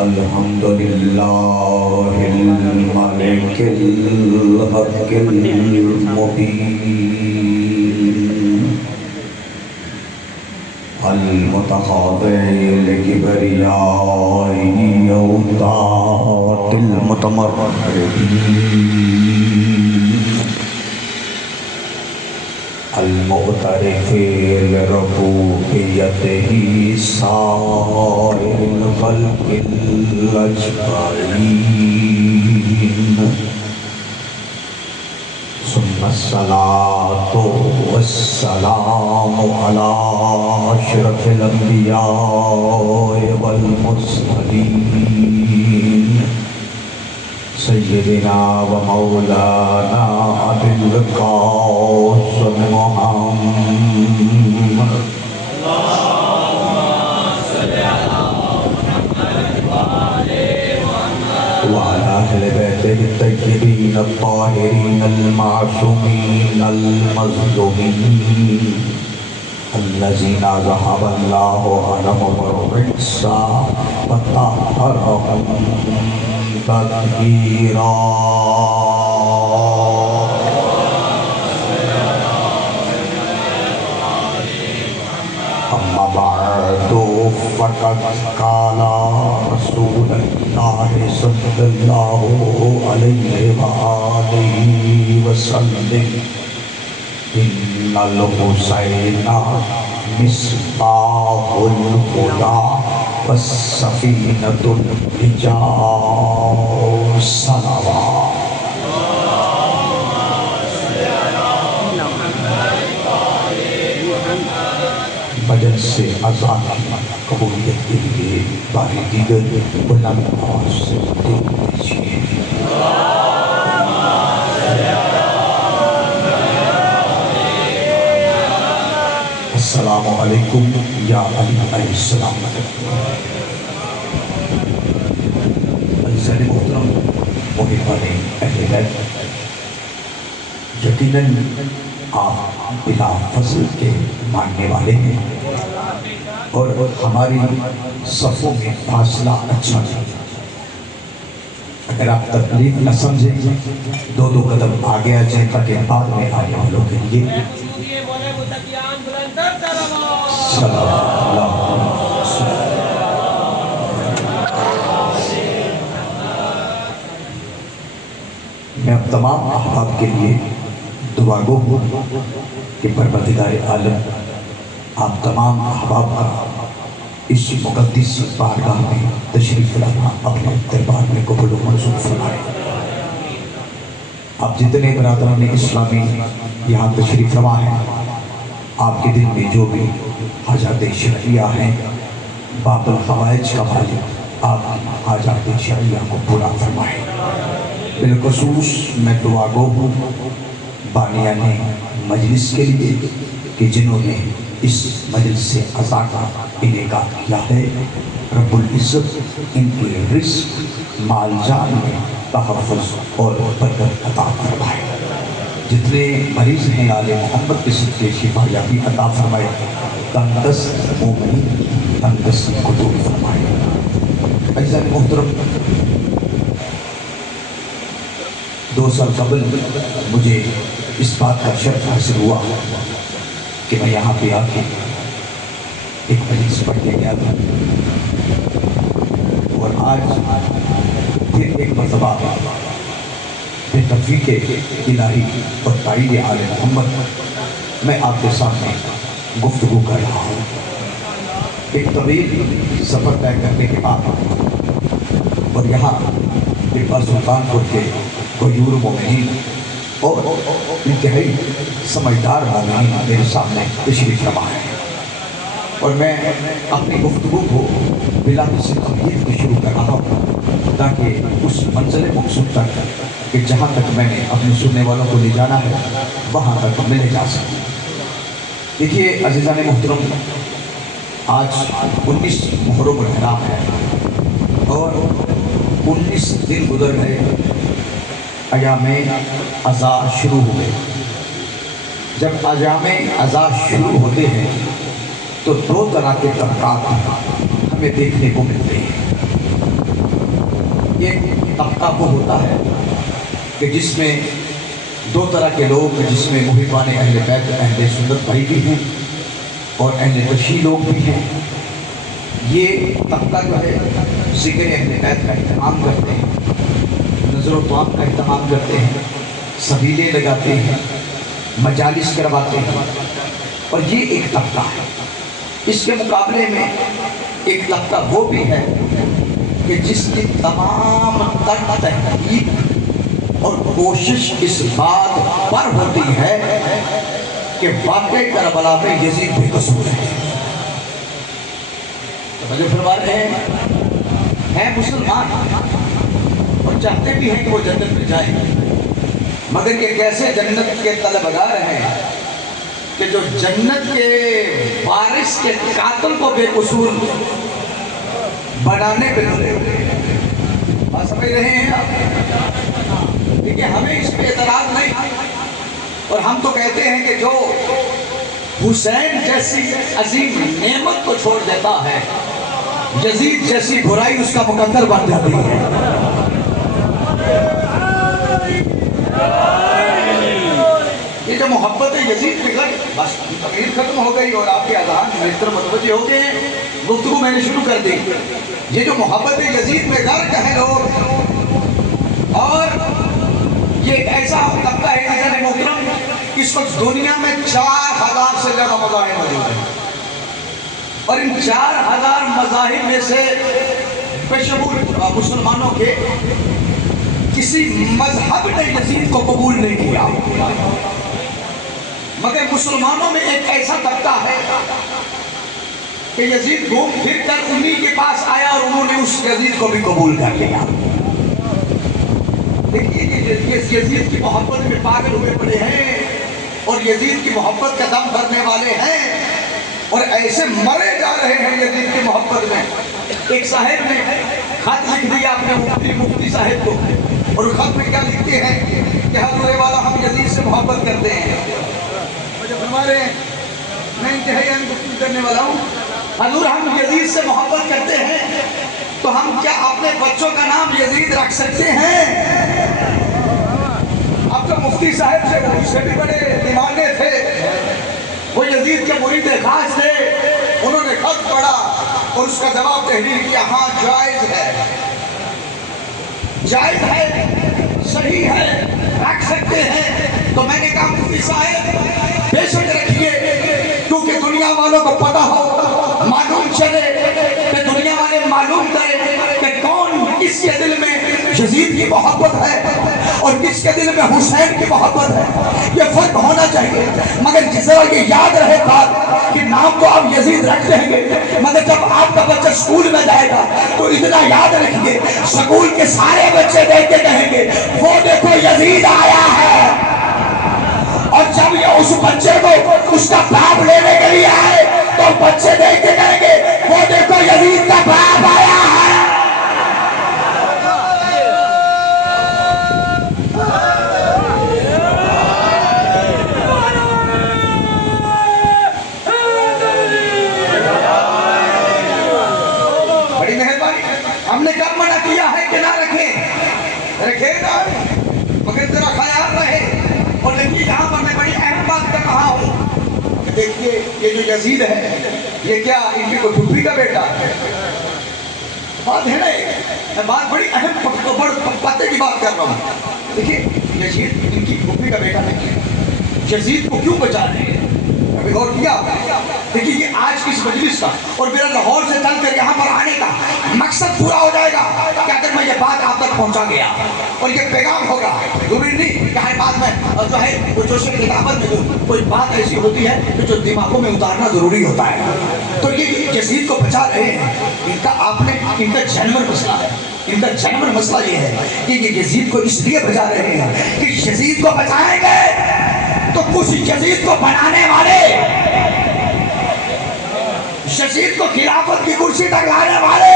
الحمد لله الملك الحق المبين المتخاضع لكبريائه وذات المتمردين المعترف لربوبيته سائر الخلق الأجمعين ثم الصلاة والسلام على أشرف الأنبياء والمرسلين سيدنا ومولانا أبي القاسم محمد وعلى أهل بيته الطيبين الطاهرين المعصومين المظلومين الذين ذهب الله عنهم الرجس وطهرهم تطهيرا. أما بعد فقد قال رسول الله صلى الله عليه وآله وسلم إن الحسين مصباح الهدى والسفينة النجاة صلوات. بجن سے آزاد قبولیت کے لیے باری دیگر بلند آواز سے دعا دیجیے. السلام علیکم یا علی علیہ السلام. عزیزان محترم محبان اہل بیت، یقیناً آپ بلا فضل کے ماننے والے ہیں اور ہماری صفوں میں فاصلہ اچھا نہیں. اگر آپ تکلیف نہ سمجھیں دو قدم آگے آ جائیں تاکہ بعد میں آنے والوں کے لیے صلی اللہ علیہ وسلم. میں اب تمام احباب کے لیے دعا گو ہوں کہ پروردگار عالم آپ تمام احباب کا اس مقدس بارگاہ میں تشریف لانا اپنے دربار میں قبول و منظور فرمائے. آپ جتنے برادران اسلامی یہاں تشریف فرما ہیں، آپ کے دل میں جو بھی حاجات شرعیہ ہیں، باب الحوائج کا مالک آپ حاجات شرعیہ کو پورا فرمائے. بالخصوص میں دعا گو ہوں بانیان مجلس کے لیے کہ جنہوں نے اس مجلس سے عزا کا انعقاد کیا ہے. رب العزت ان کے رزق مال جان میں تحفظ اور برکت عطا فرمائے. جتنے مریض ہیں آل محمد کے صدقے شفا یابی عطا فرمائے. تندرست مومنین تندرست قلوب فرمائے. عزیزان محترم، 2 سال قبل مجھے اس بات کا شرف حاصل ہوا کہ میں یہاں پہ آ کے ایک مجلس پڑھ کے گیا تھا، اور آج پھر ایک مرتبہ بے توفیق الہی اور تائید آل محمد میں آپ کے سامنے گفتگو کر رہا ہوں. ایک طویل سفر طے کرنے کے بعد اور یہاں ٹیپا سلطان پور کے غیور مومنین اور انتہائی سمجھدار مومنین میرے سامنے تشریف فرما ہے، اور میں اپنی گفتگو کو بلا کسی تمہید کو شروع کر رہا ہوں تاکہ اس منزل مقصود تک کہ جہاں تک میں نے اپنے سننے والوں کو لے جانا ہے وہاں تک ملے جا سکیں. دیکھیے عزیزان محترم، آج 19 محرم الحرام ہے اور 19 دن گزر گئے، ایام عزا شروع ہوئے. جب ایام عزا شروع ہوتے ہیں تو 2 طرح کے طبقات ہمیں دیکھنے کو ملتے ہیں. ایک طبقہ وہ ہوتا ہے کہ جس میں دو طرح کے لوگ، جس میں محبان اہل بیت اہل سنت بھائی بھی ہیں اور اہل تشیع لوگ بھی ہیں۔ یہ طبقہ جو ہے ذکر اہل بیت کا اہتمام کرتے ہیں، نظر و طعام کا اہتمام کرتے ہیں، سبیلے لگاتے ہیں، مجالس کرواتے ہیں، اور یہ ایک طبقہ ہے۔ اس کے مقابلے میں ایک طبقہ وہ بھی ہے کہ جس کی تمام تر تحقیق اور کوشش اس بات پر ہوتی ہے کہ واقع کربلا میں یزید بے قصور ہے۔ توجہ فرما رہے ہیں مسلمان اور چاہتے بھی ہیں کہ وہ جنت میں جائیں، مگر یہ کیسے جنت کے طلبگار ہیں کہ جو جنت کے وارث کے قاتل کو بے قصور بنانے پہ لگے ہوئے ہیں۔ بات سمجھ رہے ہیں آپ؟ دیکھیں ہمیں اس پہ اعتراض نہیں، اور ہم تو کہتے ہیں کہ جو حسین جیسی عظیم نعمت کو چھوڑ دیتا ہے، یزید جیسی برائی اس کا مقدر بن جاتی ہے۔ یہ جو محبت یزید کے گھر، بس تقریر ختم ہو گئی اور آپ کے اذہان بہتر متوجہ ہو گئے ہیں، گفتگو میں نے شروع کر دی۔ یہ جو محبت یزید میں غرق ہیں لوگ، اور یہ ایک ایسا طبقہ ہے عزیزان محترم، اس وقت دنیا میں 4000 سے زیادہ مذاہب موجود ہیں، اور ان 4000 مذاہب میں سے بشمول مسلمانوں کے کسی مذہب نے یزید کو قبول نہیں کیا، مگر مسلمانوں میں ایک ایسا طبقہ ہے کہ یزید گھوم پھر کر انہی کے پاس آیا اور انہوں نے اس یزید کو بھی قبول کر لیا۔ دیکھیے کہ یزید کی محبت میں پاگل ہوئے پڑے ہیں اور یزید کی محبت کا دم بھرنے والے ہیں، اور ایسے مرے جا رہے ہیں یزید کی محبت میں۔ ایک صاحب نے خط لکھ دیا اپنے مفتی صاحب کو، اور خط میں کیا لکھتے ہیں کہ حضور والا ہم یزید سے محبت کرتے ہیں۔ مجھے فرما رہے ہیں، میں انتہائی گفتگو کرنے والا ہوں، حضور ہم یزید سے محبت کرتے ہیں، تو ہم کیا اپنے بچوں کا نام یزید رکھ سکتے ہیں؟ اب تو مفتی صاحب سے وہ اس سے بھی بڑے دیوانے تھے، وہ یزید کے مرید خاص تھے، انہوں نے خط پڑھا اور اس کا جواب تحریر کیا، ہاں جائز ہے، جائز ہے، صحیح ہے، رکھ سکتے ہیں۔ تو میں نے کہا مفتی صاحب بے شک رکھیے، کیونکہ دنیا والوں کو پتا ہو، معلوم چلے کہ دنیا والے معلوم کریں کہ کون کس کے دل میں یزید کی محبت ہے اور کس کے دل میں حسین کی محبت ہے، یہ فرق ہونا چاہیے۔ مگر جس طرح یہ یاد رہے بات کہ نام تو آپ یزید رکھ دیں گے، مگر جب آپ کا بچہ سکول میں جائے گا تو اتنا یاد رکھیے، سکول کے سارے بچے دیکھ کے کہیں گے وہ دیکھو یزید آیا ہے، اور جب یہ اس بچے کو اس کا باپ لینے کے لیے آئے تو بچے دیکھ کے کہیں گے وہ دیکھو یزید کا باپ آیا ہے۔ بڑی مہربانی، ہم نے کب منع کیا ہے کہ نہ رکھیں، رکھیں گا، مگر ذرا خیال رہے۔ اور دیکھیے یہاں پر میں بڑی اہم بات کر رہا ہوں، دیکھیے یہ جو یزید ہے یہ کیا ان کی کوئی پھوپھی کا بیٹا ہے؟ بات ہے نا، میں بات بڑی اہم پتے کی بات کر رہا ہوں۔ دیکھیے یزید ان کی پھوپھی کا بیٹا نہیں ہے، یزید کو کیوں بچا رہے ہیں؟ ابھی غور کیا؟ دیکھیے یہ آج کی اس مجلس کا اور میرا لاہور سے چل کر یہاں پر آنے کا مقصد پورا ہو جائے گا کہ اگر میں یہ بات آپ تک پہنچا گیا اور یہ پیغام ہوگا، ضروری نہیں کہ ہر بات میں جو ہے وہ جوش کتابت میں کوئی بات ایسی ہوتی ہے کہ جو دماغوں میں اتارنا ضروری ہوتا ہے، تو یہ یزید کو بچا رہے ہیں، ان کا آپ نے ان کا جنور مسئلہ ہے، ان کا جنور مسئلہ یہ ہے کہ یہ یزید کو اس لیے بچا رہے ہیں کہ یزید کو بچائیں گے تو کچھ یزید کو بنانے والے، یزید کو خلافت کی کرسی تک لانے والے،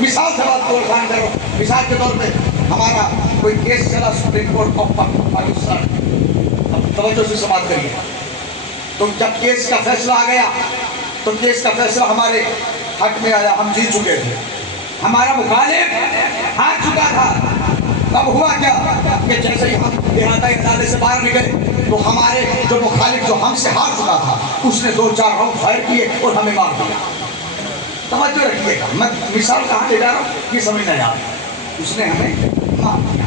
مثال سے بات کو خان کرو، مثال کے طور پہ ہمارا کوئی کیس چلا سپریم کورٹ آف پاکستان، توجہ سے سماعت کریے، تو جب کیس کا فیصلہ آ گیا تو کیس کا فیصلہ ہمارے حق میں آیا، ہم جیت چکے تھے، ہمارا مخالف ہار چکا تھا۔ تب ہوا کیا کہ جیسے ہی ہم احاطۂ عدالت سے باہر نکلے تو ہمارے جو مخالف جو ہم سے ہار چکا تھا اس نے 2-4 راؤنڈ فائر کیے اور ہمیں مار دیا۔ توجہ رکھیے گا، میں مثال کہاں لے جا رہا ہوں یہ سمجھنا یاد، اس نے ہمیں مار دیا۔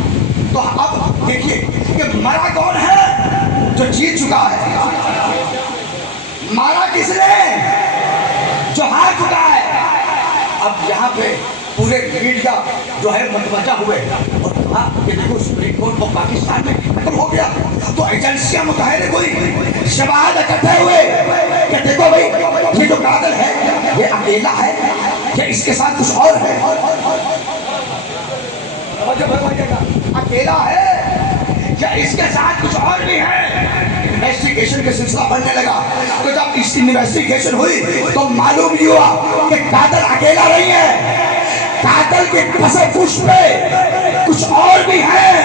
تو اب دیکھیے کہ مرا کون ہے؟ جو جیت چکا ہے۔ مارا کس نے؟ جو ہار چکا ہے۔ اب یہاں پہ پورے میڈیا جو ہے متوجہ ہوئے اور کہا کہ دیکھو سپریم کورٹ کو پاکستان میں ختم ہو گیا، تو ایجنسیاں متحرک ہوئی، شواہد اکٹھے ہوئے کہ دیکھو بھائی یہ جو قاتل ہے یہ اکیلا ہے یا اس کے ساتھ کچھ اور ہے؟ اکیلا ہے یا اس کے ساتھ کچھ اور بھی ہے؟ انویسٹیگیشن کا سلسلہ بڑھنے لگا۔ تو جب اس انویسٹیگیشن ہوئی تو معلوم یہ ہوا کہ قاتل اکیلا نہیں ہے، قاتل کے پس پشت پہ کچھ اور بھی ہیں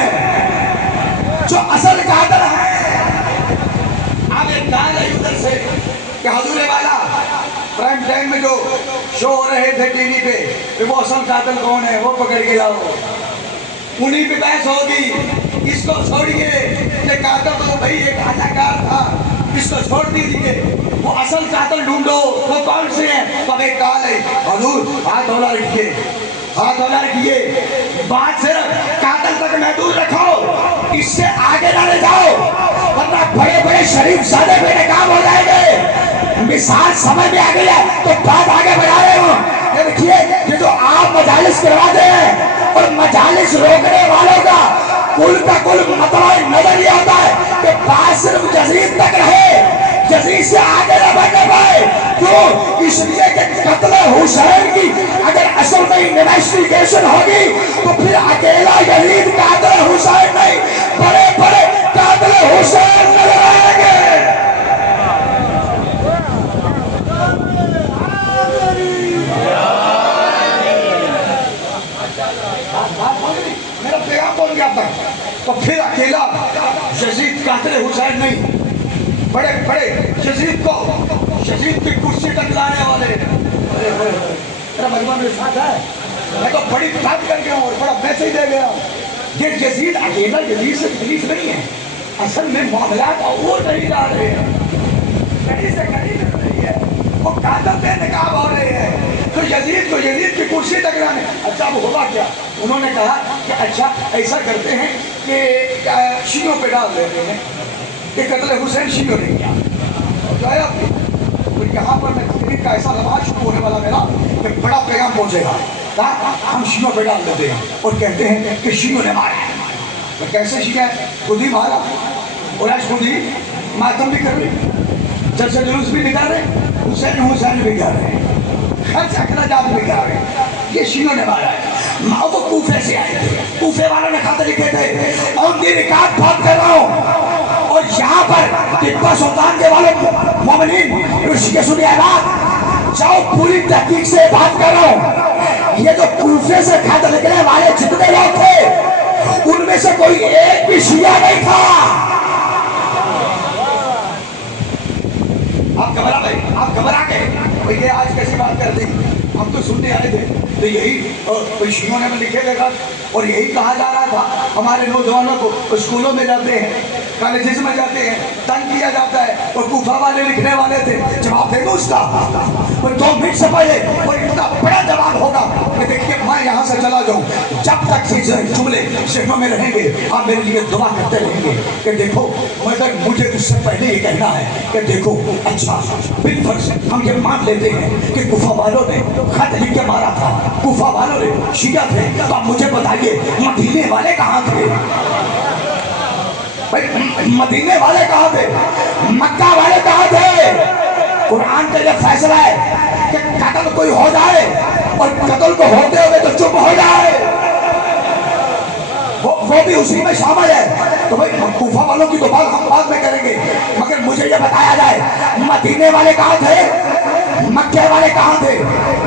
جو اصل قاتل ہیں۔ اب ایک کہا ہے ادھر سے کہ حضور والا پرائم ٹائم میں جو شو ہو رہے تھے ٹی وی پہ کہ وہ اصل قاتل کون ہے وہ پکڑ کے لاؤ، انہی پہ بحث ہوگی، اس کو چھوڑیے، یہ قاتل تو بھائی ایک اداکار تھا، اس کو چھوڑ دیجیے، وہ اصل قاتل ڈھونڈو، وہ کون سے ہیں؟ تب ایک کال ہے حضور ہاتھ اولا رکھیے، ہاتھ اولا رکھیے، بات صرف قاتل تک محدود رکھو، اس سے آگے نہ لے جاؤ ورنہ بڑے بڑے شریف زادے بے نقاب ہو جائیں گے۔ مثال سمجھ میں آ گئی ہے تو بات آگے بڑھا رہے ہوں۔ یہ دیکھیے یہ جو آپ مجالس کرواتے ہیں اور مجالس روکنے والوں کا کل کا کل مطلب نظر یہ ہوتا ہے کہ بات صرف جزید تک رہے، جزید سے آگے نہ بڑھنے پائے۔ کیوں؟ اس لیے کہ قتل حسین کی اگر اصل میں انویسٹیگیشن ہوگی تو پھر اکیلا یزید قاتل حسین نہیں، بڑے بڑے قاتل حسین نظر آئیں گے۔ میرا پیغام بول گیا تھا تو پھر اکیلا یزید قاتل حسین نہیں، بڑے بڑے یزید کو یزید کی کرسی تک لانے والے۔ میرا مجمع میرے ساتھ ہے، میں تو بڑی بات کر گیا ہوں اور بڑا میسج دے گیا۔ یہ یزید اکیلا یزید سے تکلیف نہیں ہے، اصل میں معاملات اور نہیں جا رہے ہیں، کہیں سے کہیں مل رہی ہے، وہ قاتل بے نقاب ہو رہے ہیں تو یزید کو یزید کی کرسی تک لانے۔ اچھا اب ہوا کیا؟ انہوں نے کہا کہ اچھا ایسا کرتے ہیں کہ شیعوں پہ ڈال دیتے ہیں کہ قتل حسین شیعوں نے کیا۔ جو ہے اب یہاں پر میں تقریر کا ایسا لباس شروع ہونے والا میرا کہ بڑا پیغام پہنچے گا، کہا ہم شیعوں پہ ڈال دیتے ہیں اور کہتے ہیں کہ شیعوں نے مارا ہے۔ کیسے شیعہ ہے؟ خود ہی مارا اور آج خود ہی ماتم بھی کر رہے، جلسہ جلوس بھی نکال رہے، حسین بھی کر رہے ہیں، خرچ اخراجات بھی کر رہے ہیں، یہ شیعوں نے مارا ہے۔ وہ کوفے سے آئے تھے، کوفے والوں نے خط لکھے تھے، اور دی ریکارڈ بات کر رہا ہوں، اور یہاں پر ٹیپو سلطان کے والے مومنین رشی سنیے بات، جاؤ پوری تحقیق سے بات کر رہا ہوں۔ یہ جو کوفے سے خط لکھنے والے جتنے لوگ تھے ان میں سے کوئی ایک بھی شیعہ نہیں تھا۔ آپ گھبرا گئے، یہ آج کیسی بات کر دی؟ ہم تو سننے آئے تھے تو یہی شیعوں نے لکھے تھے اور یہی کہا جا رہا تھا ہمارے نوجوانوں کو، اسکولوں میں جاتے ہیں، کالجز میں جاتے ہیں، تنگ کیا جاتا ہے، اور کوفہ والے لکھنے والے تھے۔ جواب دے دو اس کا، اور 2 منٹ سے پہلے اور اتنا بڑا جواب ہوگا کہ دیکھیے میں یہاں سے چلا جاؤں، جب تک یہ جملے ذہنوں میں رہیں گے آپ میرے لیے دعا کرتے رہیں گے کہ دیکھو مگر مجھے اس سے پہلے یہ کہنا ہے کہ دیکھو اچھا بالفرض ہم یہ مان لیتے ہیں کہ کوفہ والوں نے خط لکھ کے مارا تھا، کوفہ والوں نے شیعہ تھے، تو آپ مجھے بتائیے مدینے والے کہاں تھے؟ مدینے والے کہاں تھے؟ مکہ والے کہاں تھے؟ قرآن کا یہ فیصلہ ہے کہ قتل کوئی ہو جائے اور قتل کو ہوتے ہوئے تو چپ ہو جائے، وہ بھی اسی میں شامل ہے۔ تو بھائی کوفہ والوں کی تو بات ہم بعد میں کریں گے، مگر مجھے یہ بتایا جائے مدینے والے کہاں تھے، مکہ والے کہاں تھے؟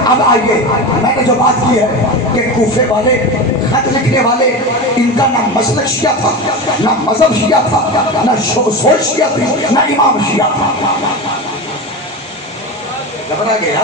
اب آئیے میں نے جو بات کی ہے کہ کوفے والے خط لکھنے والے ان کا نہ مسلک شیعہ تھا، نہ مذہب شیعہ تھا، نہ سوچ شیعہ تھی، نہ امام شیعہ تھا۔ گھبرا گیا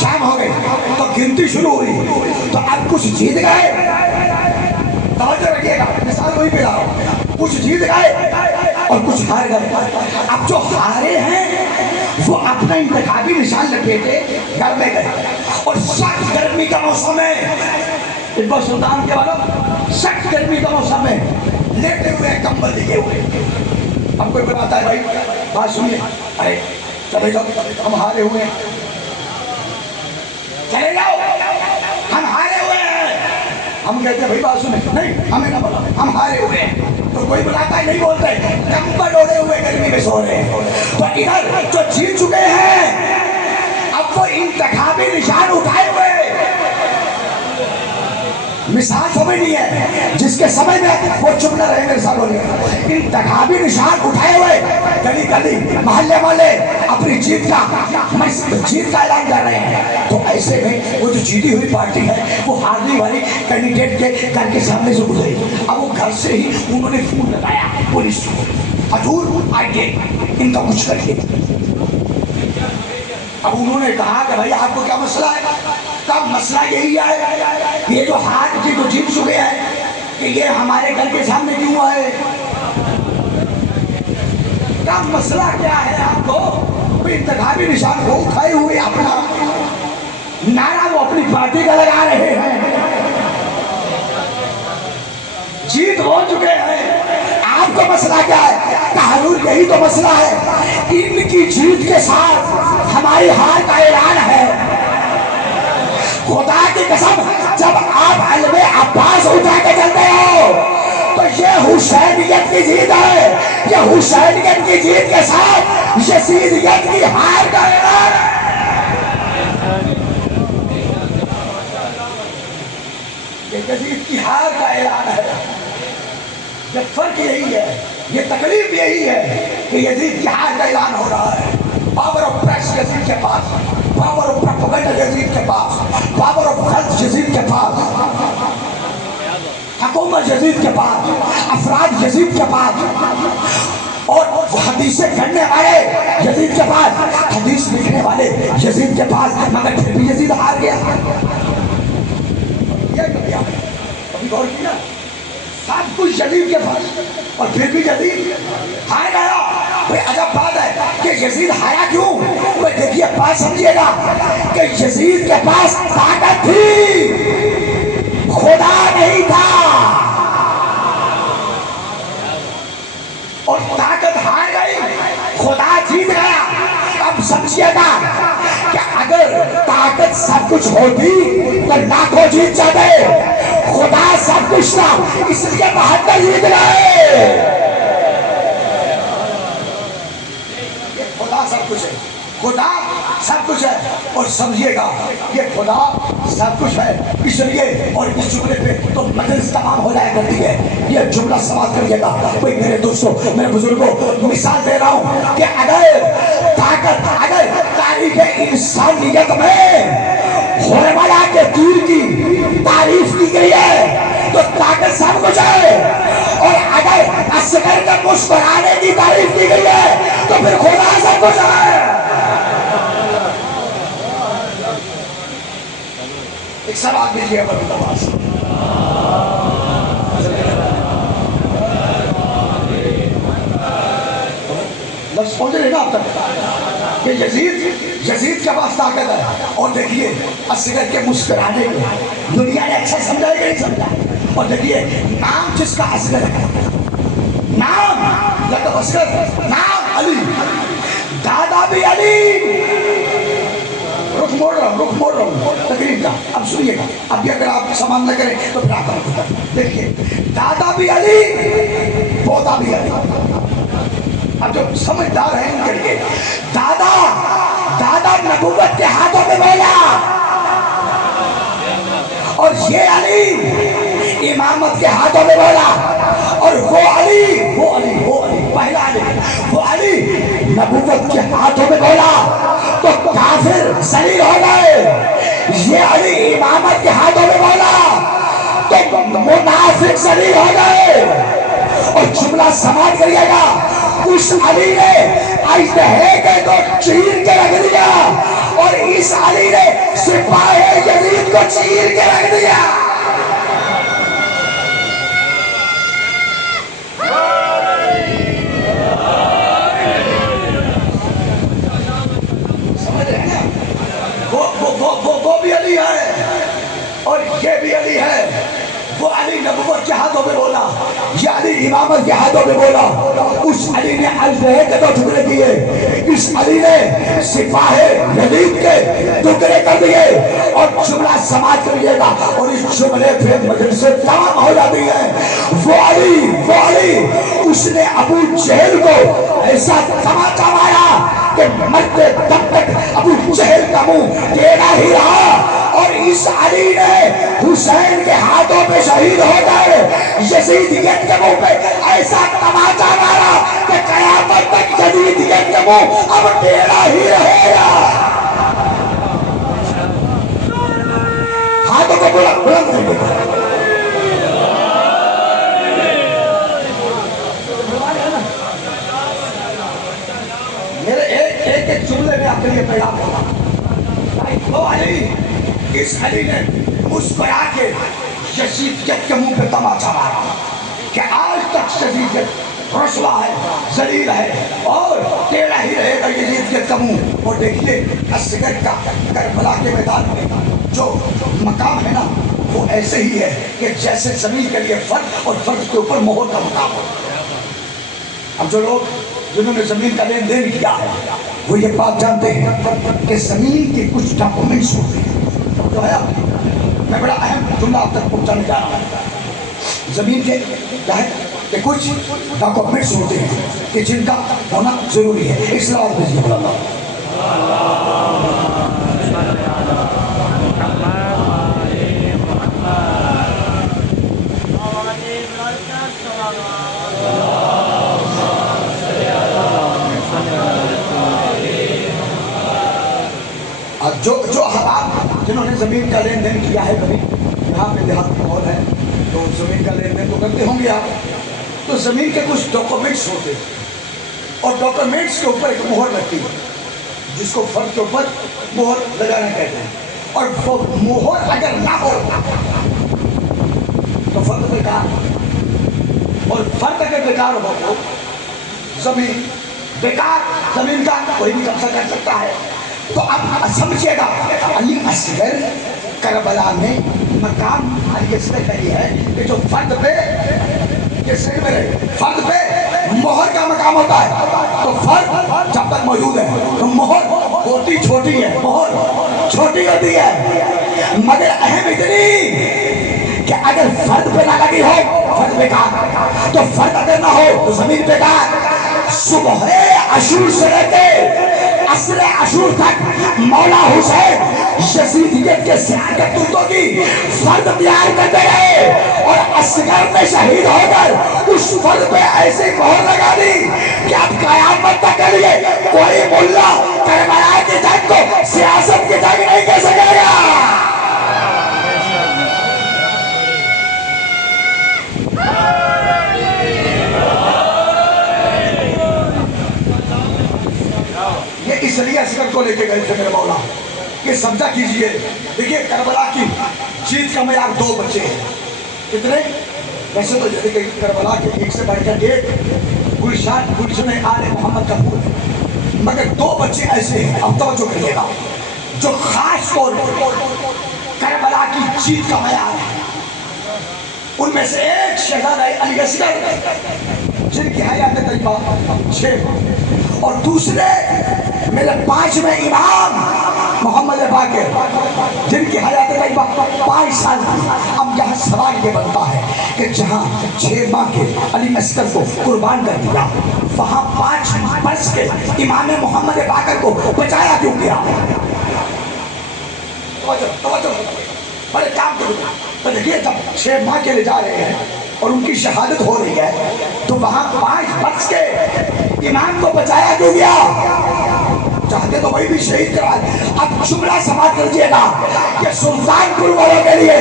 شام ہو گئی تو گنتی شروع ہوئی، تو اب کچھ جیت گئے، توجہ رکھیے گا، مثال وہی پہ رہا ہوں، کچھ جیت گئے اور کچھ ہار گئے۔ اب جو ہارے ہیں وہ اپنا انتخابی نشان لپیٹے گھر میں گئے، اور سخت گرمی کا موسم ہے، اقبال سلطان کے والوں سخت گرمی کا موسم ہے، لیٹے ہوئے کمبل لیے ہوئے۔ اب کوئی بتاتا ہے بھائی بات سنیے، ارے چلے جاؤ ہم ہارے ہوئے ہیں، چلے جاؤ ہم ہارے ہوئے ہیں۔ ہم کہتے ہیں بھائی بات سنیں، نہیں ہمیں نہ بولا، ہم ہارے ہوئے ہیں۔ تو کوئی بتاتا ہے نہیں بولتے، کمبل اوڑے ہوئے گرمی میں سو رہے ہیں۔ تو ادھر جو جیت چکے ہیں اب وہ انتخابی نشان اٹھائے ہوئے، مثال سمجھ نہیں ہے، جس کے سمجھ میں وہ چپ نہ رہے میرے ساتھ بولیے، انتخابی نشان اٹھائے ہوئے گلی گلی محلے والے اپنی جیت کا اعلان کر رہے ہیں۔ تو ایسے میں وہ جو جیتی ہوئی پارٹی ہے وہ ہارنے والی کینڈیڈیٹ کے گھر کے سامنے سے گزری، اب وہ گھر سے ہی انہوں نے فون لگایا پولیس کو، حضور آئیے ان کا کچھ کریے۔ اب انہوں نے کہا کہ بھائی آپ کو کیا مسئلہ ہے؟ کب مسئلہ یہی ہے یہ جو ہاتھ کی تو جیت چکے ہیں کہ یہ ہمارے گھر کے سامنے کیوں آئے؟ کب مسئلہ کیا ہے آپ کو؟ کوئی انتخابی نشان کو اٹھائے ہوئے اپنا نعرہ وہ اپنی پارٹی کا لگا رہے ہیں، جیت ہو چکے ہیں، آپ کو مسئلہ کیا ہے؟ کہ حضور یہی تو مسئلہ ہے، ان کی جیت کے ساتھ ہماری ہار کا اعلان ہے۔ خدا کی قسم جب آپ علم عباس اٹھا کے چلتے ہو تو یہ حسینیت کی جیت ہے، یہ حسینیت کی جیت کے ساتھ یزیدیت کی ہار کا اعلان ہے۔ یہ یزید کی ہار کا اعلان ہے۔ یہ فرق یہی ہے، یہ تکلیف یہی ہے کہ یزید کی ہار کا اعلان ہو رہا ہے۔ پاور آف پریس یزید کے پاس، پاور آف پروپیگنڈا یزید کے پاس، پاور آف ہیلتھ یزید کے پاس، حکومت یزید کے پاس، افراد یزید کے پاس، اور حدیثیں پڑھنے والے یزید کے پاس، حدیث لکھنے والے یزید کے پاس، مگر پھر بھی یزید ہار گیا۔ ابھی غور کیا، سب کچھ یزید کے پاس اور پھر بھی یزید ہار گیا۔ بھئی عجب بات ہے کہ یزید ہارا کیوں؟ بھئی دیکھیے بات سمجھیے گا کہ یزید کے پاس طاقت تھی، خدا نہیں تھا، اور طاقت ہار گئی، خدا جیت گیا۔ اب سمجھیے گا کہ اگر طاقت سب کچھ ہوتی تو لاکھوں جیت جاتے، خدا سب کچھ تھا اس لیے 72 جیت گئے۔ خدا سب کچھ ہے، خدا سب کچھ ہے، اور سمجھیے گا یہ خدا سب کچھ ہے اس لیے، اور اس جملے پہ تو مجلس تمام ہو جائے کرتی ہے۔ یہ جملہ سماعت کریے گا کوئی میرے دوستوں میرے بزرگوں، مثال دے رہا ہوں کہ اگر طاقت، اگر تاریخ انسانیت میں حرملہ کے تیر کی تعریف کی گئی ہے تو طاقت سب کچھ ہے، اور اگر اصغر کے مسکرانے کی تعریف کی گئی ہے تو پھر خدا سب کچھ ہے۔ ایک سوال دیجیے بڑی آواز سے، لفظ پہنچے رہے نا اب تک کہ یزید کے پاس طاقت ہے، اور دیکھیے اصغر کے مسکرانے کو دنیا نے اچھا سمجھا کہ نہیں سمجھا، اور دیکھیے نام جس کا اصغر ہے، نام لقب اصغر، نام علی، دادا بھی علی۔ رخ موڑ رہا ہوں تقریب کا، اب سنیے گا، اب بھی اگر آپ سامان نہ کریں تو پھر آپ کا دیکھیے، دادا بھی علی، پوتا بھی علی۔ اب جو سمجھدار ہیں ان کے لیے، دادا نبوت کے ہاتھوں میں بولا، اور یہ علی امامت کے ہاتھوں میں بولا، اور وہ علی پہلا علی، وہ علی نبوت کے ہاتھوں میں بولا تو کافر ذلیل ہو گئے، یہ علی امامت کے ہاتھوں میں بولا تو منافق ذلیل ہو گئے۔ اور جملہ سماعت کریے گا، اس علی نے اژدہے کے کو چیر کے رکھ دیا اور اس علی نے سپاہ یزید کو چیر کے رکھ دیا۔ سمجھ رہے ہیں؟ وہ بھی علی ہے اور یہ بھی علی ہے۔ وہ علی نبوت کے ہاتھوں میں بولا، یہ علی امامت کے ہاتھوں میں بولا، اس علی نے اژدہے کے دو ٹکڑے کیے، اس علی نے سپاہ یزید کے ٹکڑے کر دیے۔ اور جملہ سماعت کریے گا اور اس جملے پہ مجلسیں تمام ہو جاتی ہیں۔ وہ علی اس نے ابو جہل کو ایسا تماچا مارا کہ مرتے دم تک ابو جہل کا منہ ٹیڑھا ہی رہا، اور اس علی نے حسین کے ہاتھوں پہ شہید ہو گئے یزیدیت کے منہ پہ ایسا تماچا مارا کہ قیامت تک یزیدیت کے منہ اب ٹیڑھا ہی رہے گا۔ ہاتھوں کو بلند کر دے۔ میرے ایک جملے میں آپ کے لیے پیغام ہوگا، وہ علی، اس علی نے مسکرا کے یزیدیت کے منہ پہ تماچا مارا کہ آج تک یزیدیت رسوا ہے، ذلیل ہے اور ٹیڑھا ہی رہے گا یزیدیت کا منہ۔ اور دیکھیے اصغر کا کربلا کے میدان میں جو مقام ہے نا، وہ ایسے ہی ہے کہ جیسے زمین کے لیے فرد اور فرد کے اوپر مہر کا مقام ہو۔ اب جو لوگ جنہوں نے زمین کا لین دین کیا ہے وہ یہ بات جانتے ہیں کہ زمین کے کچھ ڈاکومنٹس ہوتے ہیں۔ جو ہے میں بڑا اہم جملہ آپ تک پہنچانے جا رہا ہوں، زمین کے کیا ہے کہ کچھ ڈاکومنٹس ہوتے ہیں کہ جن کا ہونا ضروری ہے۔ اس لیے آپ بھیجیے جو حباب جنہوں نے زمین کا لین دین کیا ہے، کبھی یہاں پہ دیہات کا ماحول ہے تو زمین کا لین دین تو کرتے ہوں گے آپ، تو زمین کے کچھ ڈاکومنٹس ہوتے ہیں اور ڈاکومنٹس کے اوپر ایک مہر لگتی ہے جس کو فرد کے اوپر مہر لگانا کہتے ہیں، اور وہ مہر اگر نہ ہو تو فرد بیکار، اور فرد اگر بیکار ہو تو زمین بیکار، زمین کا کوئی بھی قبضہ کر سکتا ہے۔ تو اب سمجھے گا علی اصغر کربلا میں مقام علی اصغر کا یہ ہے کہ جو فرد پہ فرد پہ مہر کا مقام ہوتا ہے، تو فرد جب تک موجود ہے تو مہر ہوتی چھوٹی ہے، مہر چھوٹی ہوتی ہے، مگر اہم اتنی کہ اگر فرد پہ نہ لگی ہو فرد بیکار، تو فرد اگر نہ ہو تو زمین بیکار۔ صبح عاشور سے لے کے عصر عاشور تک مولا حسین یزیدیت کے سیاہ دودوں کی فرد تیار کرتے رہے، اور اصغر میں شہید ہو کر اس فرد پہ ایسی مہر لگا دی کہ اب قیامت تک کے لیے کوئی ملا کربلا کی جنگ کو سیاست کی جنگ نہیں کہہ سکے گا۔ اس لیے اصغر کو لے کے گئے تھے میرے مولا کہ سمجھا کیجئے۔ دیکھیے کربلا کی جیت کا معیار 2 بچے ہیں۔ کتنے؟ ویسے تو جیسے کہ کربلا کے ایک سے بڑھ کر ایک گلشن آل محمد کا پھول ہے، مگر 2 بچے ایسے ہیں، اب توجہ کریے گا، جو خاص طور پر کربلا کی جیت کا معیار ہے۔ ان میں سے ایک شہزادہ علی اصغر جن کی حیات طیبہ 6، اور دوسرے میرے 5ویں امام محمد باقر جن کی حیات طیبہ 5 سال کی۔ اب یہاں سوال یہ بنتا ہے کہ جہاں 6 ماہ کے علی اصغر کو قربان کر دیا، وہاں 5 برس کے امام محمد باقر کو بچایا کیوں گیا؟ توجہ بڑے کام کے لیے تو دیکھیے، جب 6 ماہ کے لے جا رہے ہیں اور ان کی شہادت ہو رہی ہے تو وہاں 5 برس کے امام کو بچایا کیوں گیا؟ چاہتے تو وہی بھی شہید کرائے۔ اب جملہ سماعت کیجیے گا کہ سلطان پور والوں کے لیے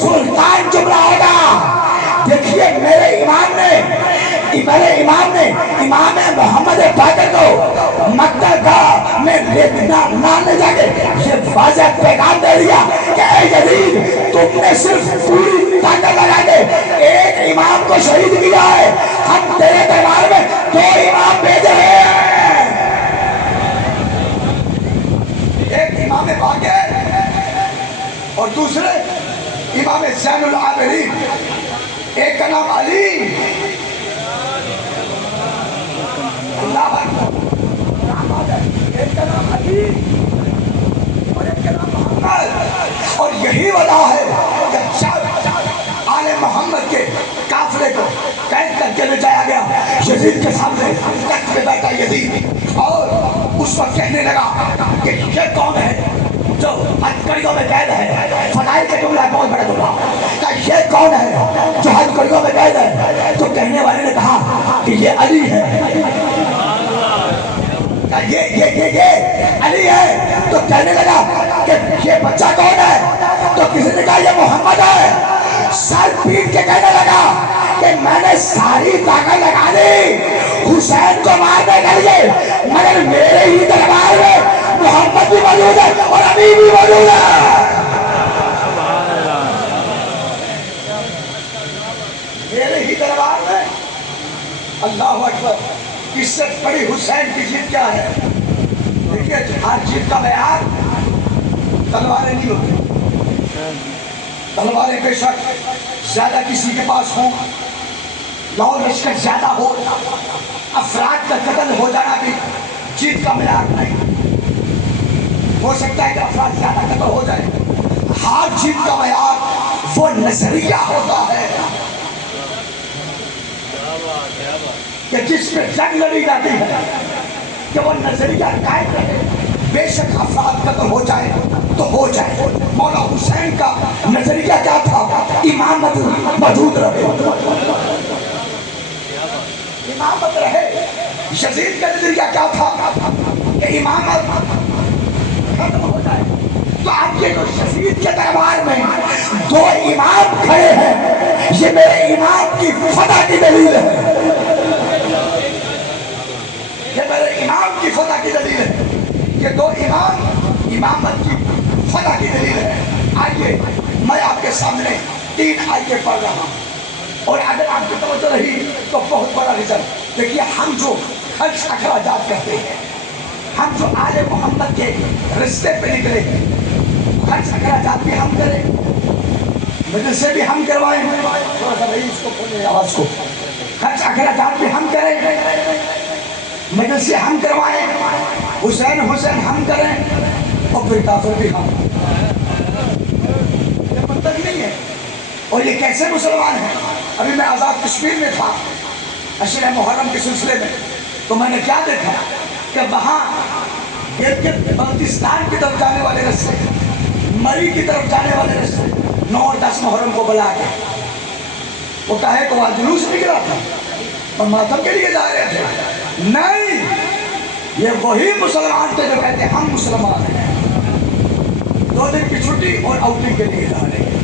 سلطان جملہ ہوگا۔ دیکھیے میرے امام نے میرے امام نے امام محمد باقر کو مکہ کا میں نام لے جا کے یہ واضح پیغام دے دیا کہ اے یزید تم نے صرف پوری طاقت لگا کے ایک امام کو شہید کیا ہے، ہم تیرے دربار میں 2 امام بھیجے ہیں، ایک امام باقر اور دوسرے امام زین العابدین، ایک کا نام علی، اللہ اکبر، ایک کا نام علی اور ایک کا نام محمد۔ اور یہی وجہ ہے کہ جب آل محمد کے قافلے کو قید کر کے لے جایا گیا یزید کے سامنے، تخت پہ بیٹھا یزید اور اس وقت کہنے لگا کہ یہ کون ہے جو ہتھ کڑیوں میں قید ہے؟ فضائل کا جملہ ہے، بہت بڑا جملہ، کہ یہ کون ہے جو ہتھ کڑیوں میں قید ہے؟ تو کہنے والے نے کہا کہ یہ علی ہے، یہ علی ہے۔ تو کہنے لگا کہ یہ بچہ کون ہے؟ تو کسی نے کہا یہ محمد ہے۔ سر پیٹ کے کہنے لگا کہ میں نے ساری طاقت لگا دی حسین کو مارنے کے لیے، مگر میرے ہی دربار میں محمد بھی موجود ہے اور علی بھی موجود ہے، میرے ہی دربار میں۔ اللہ اکبر، اس سے بڑی حسین کی جیت کیا ہے؟ دیکھیے ہر جیت کا معیار تلواریں نہیں ہوتی، تلواریں بے شک زیادہ کسی کے پاس ہوں، لاؤ لشکر زیادہ ہو، افراد کا قتل ہو جانا بھی جیت کا معیار نہیں، ہو سکتا ہے کہ افراد زیادہ قتل ہو جائے۔ ہر جیت کا معیار وہ نظریہ ہوتا ہے کہ جس پہ جنگ لڑی جاتی ہے، کہ وہ نظریہ قائم رہے، بے شک افراد قتل ہو جائے تو ہو جائے۔ مولا حسین کا نظریہ کیا تھا؟ امامت موجود رہے، امامت رہے۔ یزید کا نظریہ کیا تھا؟ کہ امامت ختم ہو جائے۔ تو آپ یہ جو یزید کے دربار میں 2 امام کھڑے ہیں، یہ میرے امام کی فتح کی دلیل ہے، یہ میرے امام کی فتح کی دلیل ہے، یہ 2 امام امامت کی فتح کی دلیل ہے۔ آئیے میں آپ کے سامنے 3 آیتیں پڑھ رہا ہوں، اور اگر آپ کی توجہ رہی تو بہت بڑا رزلٹ۔ دیکھیے ہم جو خرچ اخراجات کرتے ہیں، ہم جو آل محمد کے رشتے پہ نکلے، خرچ اخراجات بھی ہم کریں، مدرسے بھی ہم کروائیں، تھوڑا سا بھائی اس کو کھولیں آواز کو، خرچ اخراجات بھی ہم کریں، مدرسے ہم کروائیں، حسین حسین ہم کریں، اور پھر کافر بھی ہم۔ یہ منطق نہیں ہے، اور یہ کیسے مسلمان ہیں؟ ابھی میں آزاد کشمیر میں تھا عشرہ محرم کے سلسلے میں، تو میں نے کیا دیکھا کہ وہاں بلتستان کی طرف جانے والے رستے، مری کی طرف جانے والے رستے 9 اور 10 محرم کو بلا کے وہ کہے تو وہاں جلوس نکلا تھا اور ماتم کے لیے جا رہے تھے۔ نہیں، یہ وہی مسلمان تھے جو کہتے ہیں ہم مسلمان ہیں، 2 دن کی چھٹی اور آؤٹنگ کے لیے جا رہے ہیں۔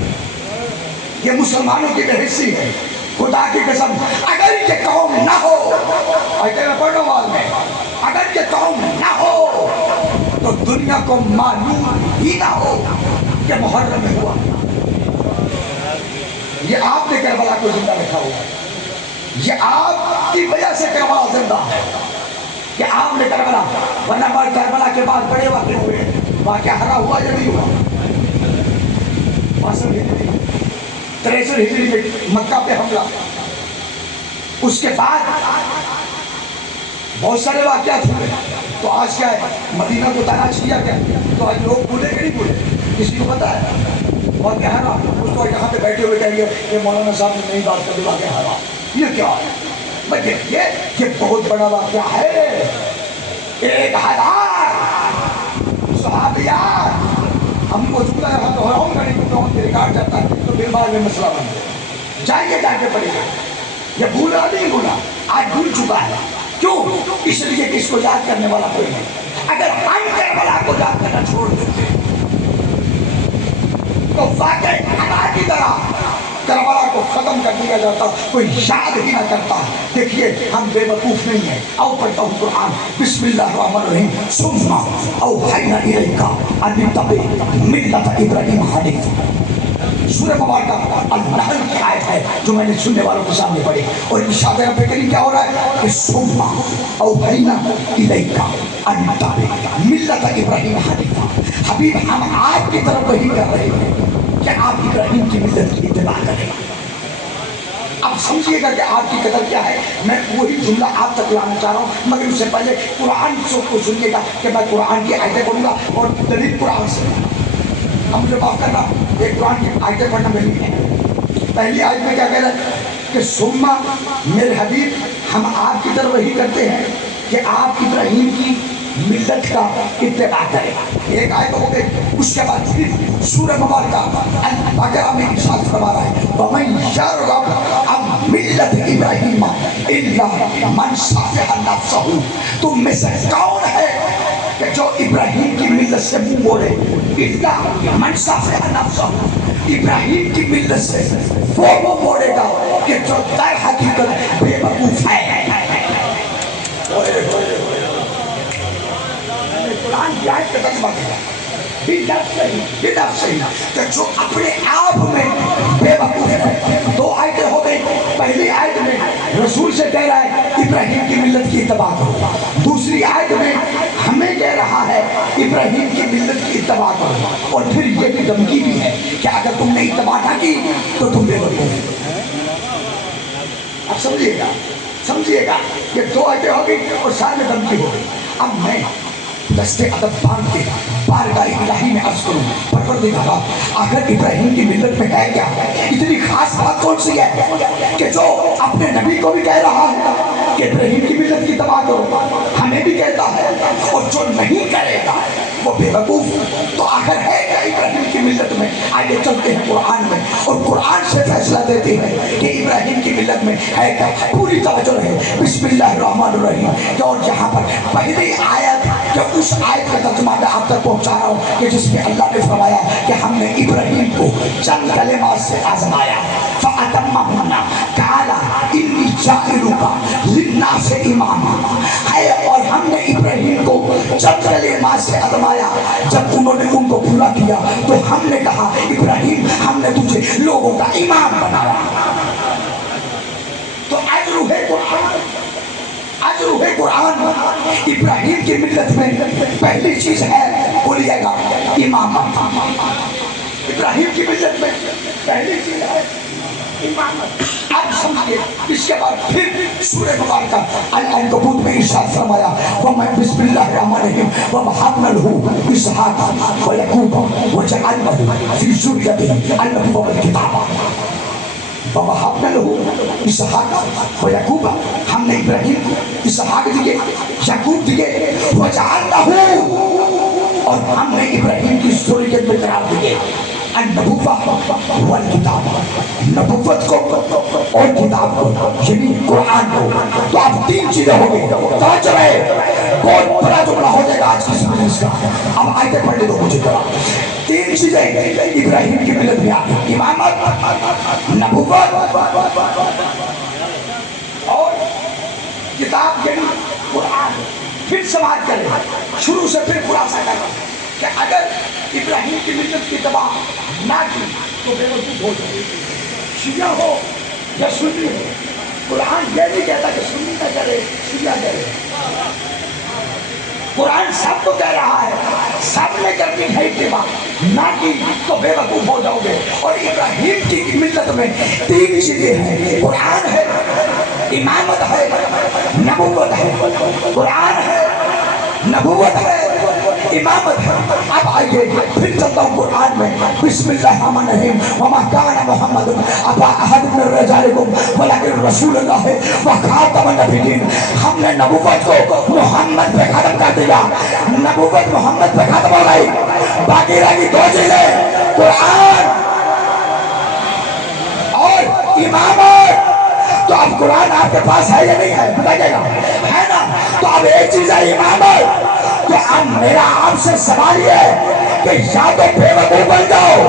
یہ مسلمانوں کی بے حسی ہے، خدا کی قسم اگر یہ قوم نہ ہو، آیتیں میں پڑھ رہا ہوں بعد میں، اگر یہ قوم نہ ہو تو دنیا کو معلوم ہی نہ ہو کہ محرم میں ہوا۔ یہ آپ نے کربلا کو زندہ رکھا ہوا ہے، یہ آپ کی وجہ سے کربلا زندہ ہے، یہ آپ نے کربلا، ورنہ کربلا کے بعد بڑے واقعے ہوئے، واقعہ ہرا ہوا یا نہیں ہوا؟ 63 ہجری میں مکہ پہ حملہ، اس کے بعد بہت سارے واقعات ہوئے، تو آج کیا ہے؟ مدینہ کو تاراج کیا گیا، تو آج لوگ بھولے کہ نہیں بھولے؟ کسی کو پتا ہے؟ واقعہ ہرا، اس کو یہاں پہ بیٹھے ہوئے کہیں گے کہ مولانا صاحب نے نہیں بات کر دی، واقعہ ہرا، یہ کیا ہے؟ میں دیکھئے یہ بہت بڑا واقعہ ہے، 1000 صحابیات، ہم کو جملہ یہاں تو ہراؤں گا نہیں کیونکہ ہم ریکارڈ جاتا ہے تو پھر بعد میں مسئلہ بن گیا، جائیے جا کے پڑھیں گے، یہ بھولا نہیں بھولا، آج بھول چکا ہے، کیوں؟ اس لیے کہ اس کو یاد کرنے والا کوئی نہیں۔ اگر ہم کربلا کو یاد کرنا چھوڑ دیتے تو واقعی ہمارا کی طرح کربلا کو ختم کر دیا جاتا، کوئی یاد ہی نہ کرتا۔ دیکھیے ہم بے وقوف نہیں ہیں۔ آؤ پڑھتا ہوں قرآن، بسم اللہ الرحمن الرحیم۔ ثم اوحینا الیک ان اتبع ملت ابراہیم حنیفا۔ سورہ مبارکہ النحل کی آیت ہے جو میں نے سننے والوں کے سامنے پڑھی، اور ارشاد رب کریم کیا ہو رہا ہے کہ ثم اوحینا الیک ان اتبع ملت ابراہیم حنیفا۔ حبیب ہم آپ کی طرف وحی کر رہے ہیں کہ آپ ابراہیم کی ملت کی اتباع کریں۔ اب سمجھیے گا کہ آپ کی قدر کیا ہے۔ میں وہی جملہ آپ تک لانا چاہ رہا ہوں، مگر اس سے پہلے قرآن کو سنیے گا کہ میں قرآن کی آیتیں پڑھوں گا اور دلیل قرآن سے۔ اب مجھے معاف کرنا، ایک قرآن کی آیتیں پڑھنا میری ہے۔ پہلی آیت میں کیا کہہ رہا ہے کہ ثم میرے حبیب ہم آپ کی طرف وحی کرتے ہیں کہ آپ ابراہیم کی ملت کا اتباع کریں۔ ایک آیت ہو گئی، اس کے بعد پھر سورہ مبارکہ البقرہ میں ارشاد فرما رہا ہے وَمَن يَرْغَبْ عَن مِلَّةِ إِبْرَاهِيمَ إِلَّا مَنْ سَفِهَ نَفْسَهُ۔ تم میں سے کون ہے کہ جو ابراہیم کی ملت سے منہ موڑے؟ إِلَّا مَنْ سَفِهَ نَفْسَهُ، ابراہیم کی ملت سے وہ منہ موڑے گا کہ جو در حقیقت بے وقوف ہے۔ قرآن کی آیت کا ترجمہ کیا کہ جو اپنے آپ میں بے وقوف ہے۔ دو آیتیں ہو گئی، پہلی آیت میں رسول سے کہہ رہا ہے ابراہیم کی ملت کی اتباع کرو، دوسری آیت میں ہمیں کہہ رہا ہے ابراہیم کی ملت کی اتباع کرو، اور پھر یہ بھی دھمکی بھی ہے کہ اگر تم نے اتباع نہ کی تو تم بے وقوف۔ اب سمجھیے گا یہ دو آیتیں ہو گئی اور ساتھ میں دھمکی ہو گئی۔ اب میں دستے ادب باندھ کے بارگاہ الہی میں عرض کروں پروردگارا، آخر ابراہیم کی ملت میں ہے کیا؟ اتنی خاص بات کون سی ہے کہ جو اپنے نبی کو بھی کہہ رہا ہے کہ ابراہیم کی ملت کی اتباع کرو، ہمیں بھی کہتا ہے، اور جو نہیں کرے گا وہ بے وقوف۔ تو آخر ہے کیا ابراہیم کی ملت میں؟ آگے چلتے ہیں قرآن میں اور قرآن سے فیصلہ دیتے ہیں کہ ابراہیم کی ملت میں ہے کیا۔ پوری توجہ رہے، بسم اللہ الرحمن الرحیم۔ اور یہاں پر پہلی آیت کہ اس آیت کا ترجمہ میں آپ تک پہنچا رہا ہوں کہ جس میں اللہ نے فرمایا کہ ہم نے ابراہیم کو چند کلمات سے آزمایا، فَأَتَمَّهُنَّ قَالَ إِنِّي جَاعِلُكَ لِلنَّاسِ إِمَامًا ہے۔ اور ہم نے ابراہیم کو چند کلمات سے آزمایا، جب انہوں نے ان کو پورا کیا تو ہم نے کہا ابراہیم ہم نے تجھے لوگوں کا امام بنایا۔ تو اجر ہے قرآن۔ ابراہیم کی ملت میں پہلی چیز ہے، بولیے گا، امامت۔ ابراہیم کی ملت میں پہلی چیز ہے امامت۔ اب سمجھئے، اس کے بعد پھر سورہ مبارکہ العنکبوت میں ارشاد فرمایا بسم اللہ الرحمن الرحیم وَوَهَبْنَا لَهُ إِسْحَاقَ وَيَعْقُوبَ وَجَعَلْنَاهُ فِي ذُرِّيَّتِهِ النُّبُوَّةَ وَالْكِتَابَ۔ وَوَهَبْنَا لَهُ إِسْحَاقَ وَيَعْقُوبَ، ہم نے ابراہیم کو اسحاق دیے، یعقوب دیے، وَجَعَلْنَاهُ، اور ہم نے ابراہیم کی ذریت میں قرار دیے النبوۃ والکتاب، نبوت کو اور کتاب کو، یعنی قرآن کو۔ تو اب تین چیزیں ہو گئی، توجہ رہے، بہت بڑا جملہ ہو جائے گا آج کی سمجھ کا۔ اب آیتیں پڑھنے دو مجھے ذرا۔ تین چیزیں ابراہیم کی ملت میں آتی، امامت، نبوت اور کتاب، یعنی قرآن۔ پھر سماعت کریں، شروع سے پھر خلاصہ کریں کہ اگر ابراہیم کی ملت کی اتباع نہ کی تو بے وقوف ہو جائے، شیعہ ہو یا سنی ہو۔ قرآن یہ نہیں کہتا کہ سنی نہ کرے، شیعہ کرے۔ قرآن سب کو کہہ رہا ہے سب نے کرنی ہے اتباع، نہ کی تو بے وقوف ہو جاؤ گے۔ اور ابراہیم کی ملت میں تین چیزیں ہیں، قرآن ہے، امامت ہے، نبوت ہے۔ قرآن ہے، نبوت ہے، امامت ہے۔ اب آئیے پھر چلتا ہوں قرآن میں، بسم اللہ الرحمن الرحیم وما کان محمد ابا احد من رجالکم ولکن رسول اللہ وخاتم النبیین۔ ہم نے نبوت کو محمد پہ ختم کر دیا، نبوت محمد پہ ختم ہو گئی، باقی رہ گئی دو چیزیں، قرآن اور امامت۔ تو اب قرآن آپ کے پاس ہے یا نہیں ہے؟ بتائیے گا، ہے نا؟ تو اب ایک چیز ہے امامت۔ تو اب میرا آپ سے سوال یہ ہے کہ یا تو بے وقوف بن جاؤ